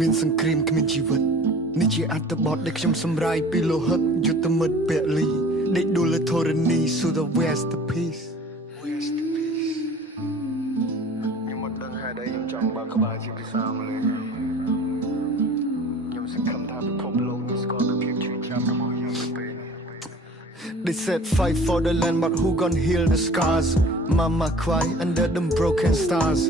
មានសង្គ្រាមគ្មានជីវិតនេះជាអត្ថបទដែលខ្ញុំសម្រាយពីលោហិតយុទ្ធមិត្តពលីដេកដួលធរណី so the west peace ខ្ញុំមិនដឹងហេតុអីខ្ញុំចង់បើកក្បាលជាភាសាម៉ាឡេខ្ញុំសង្ឃឹមថាពិភពលោកនឹងស្គាល់ពីភាពឈឺចាប់របស់យើងទៅពេលនេះ They said fight for the land but who gonna heal the scars Mama cry under them broken stars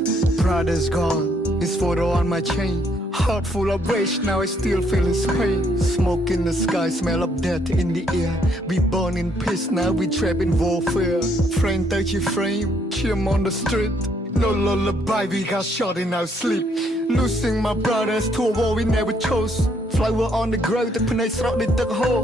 Brother's gone his photo on my chain Heart full of rage, now I still feel his pain. Smoke in the sky, smell of death in the air. We born in peace, now we trapped in warfare. Frame 30 frame, chim on the street. No lullaby, we got shot in our sleep. Losing my brothers to a war we never chose. Flower on the ground ទឹកភ្នែកស្រក់ដូចទឹកហូរ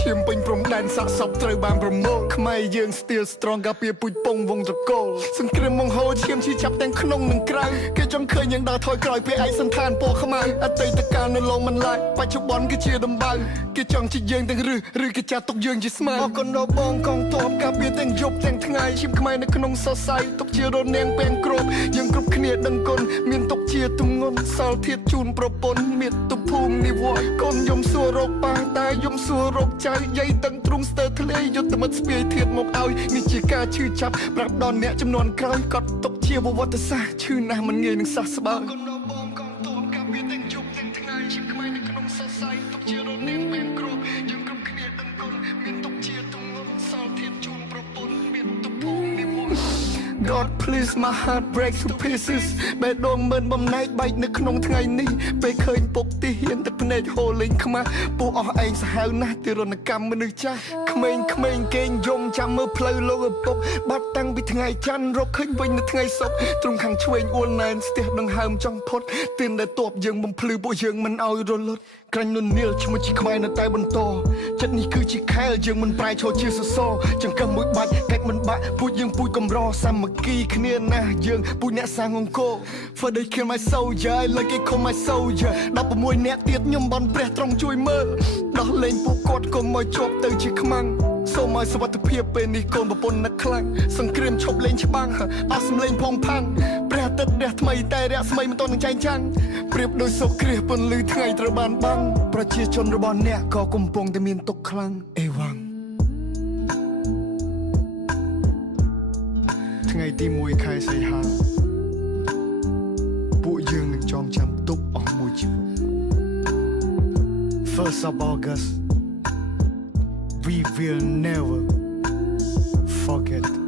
ឈាមពេញព្រំដែនសាកសពត្រូវបានប្រមូលខ្មែរយើង still strong កាពីពូជពងវងត្រកូលសង្គ្រាមមកហូរឈាមឈឺចាប់ទាំងក្នុងនិងក្រៅគេចង់ឃើញយើងដើរថយក្រោយពេលឯកសន្តានពណ៌ខ្មៅអតីតកាលនៅឡងមិនឡាយបច្ចុប្បន្នគឺជាដំបៅគេចង់ជាយើងទាំងឬគេចាត់ទុកយើងជាស្មៅអរគុណដល់បងកងទ័ពកាពីទាំងយប់ទាំងថ្ងៃឈាមខ្មែរនៅក្នុងសរសៃទុកជារនាងពេងគ្របយើងគ្រប់គ្នាដឹងគុណមានទុកជាទម្ងន់សល់ធាតជូនប្រពន្ធមាតុភូមិនិវត្តកូនយំសួររកប៉ាតែយំសួររកចៅយាយតឹងទ្រូងស្ទើរធ្លាយយុទ្ធមិត្តស្ពាយធាតមកឲ្យនេះជាការឈឺចាប់ប្រាប់ដល់អ្នកចំនួនក្រោយក៏ຕົកជាប្រវត្តិសាស្ត្រឈឺណាស់មិនងាយនឹងសះស្បើកូនដល់បងកងទ័ពកាពីទាំងជប់ទាំងថ្ងៃឈាមខ្មែរនៅក្នុងសរសៃទុកជារនាងពេងគ្របយើងគ្រប់គ្នាដឹងគុណមានទុកជាទម្ងន់សល់ធាតជូនប្រពន្ធមានទុកភូមិនិវត្ត God please my heart breaks to pieces បេះដូងមិនបំណែកបែកនៅក្នុងថ្ងៃនេះពេលឃើញពុកទីហ៊ានទឹកភ្នែកហូរលេងខ្មាស់ពួកអស់ឯងសាហាវណាស់ទីរណកម្មមនុស្សចាស់ក្មេងៗគេងយំចាំមើលផ្លូវលោកឪពុកបាត់តាំងពីថ្ងៃច័ន្ទរកឃើញវិញនៅថ្ងៃសុក្រទ្រង់ខាងឆ្វេងអួលណែនស្ទះដង្ហើមចង់ផុតទៀនដែលតបយើងបំភ្លឺពួកយើងមិនឲ្យរលត់ក្រាញ់ននៀលឈ្មោះជាខ្មែរនៅតែបន្តចិត្តនេះគឺជាខែលយើងមិនប្រែឈរជាសសរចង្កឹះមួយបាច់កាច់មិនបាក់ពូជយើងពូជកំរសាមគ្គីគ្នាណាស់យើងពូជអ្នកសាងអង្គរ For they kill my soldier like they call my soldier 16អ្នកទៀតខ្ញុំបន់ព្រះទ្រង់ជួយមើលដោះលែងពួកគាត់កុំឲ្យជាប់ទៅជាខ្មាំងសូមឲ្យសុវត្ថិភាពពេលនេះកូនប្រពន្ធនឹកខ្លាំងសង្គ្រាមឈប់លេងច្បាំងអស់សម្លេងផងផាំងព្រះអាទិត្យរះថ្មីតែរះស្មីមិនទាន់នឹងចែងចាំងប្រៀបដូចសូរគ្រាសពន្លឺថ្ងៃត្រូវបានបាំងប្រជាជនរបស់អ្នកក៏កំពុងតែមានទុក្ខខ្លាំងអេវ៉ាំងថ្ងៃទី1ខែសីហាពួកយើងនឹងចងចាំទុកអស់មួយជីវិត First of August We will never forget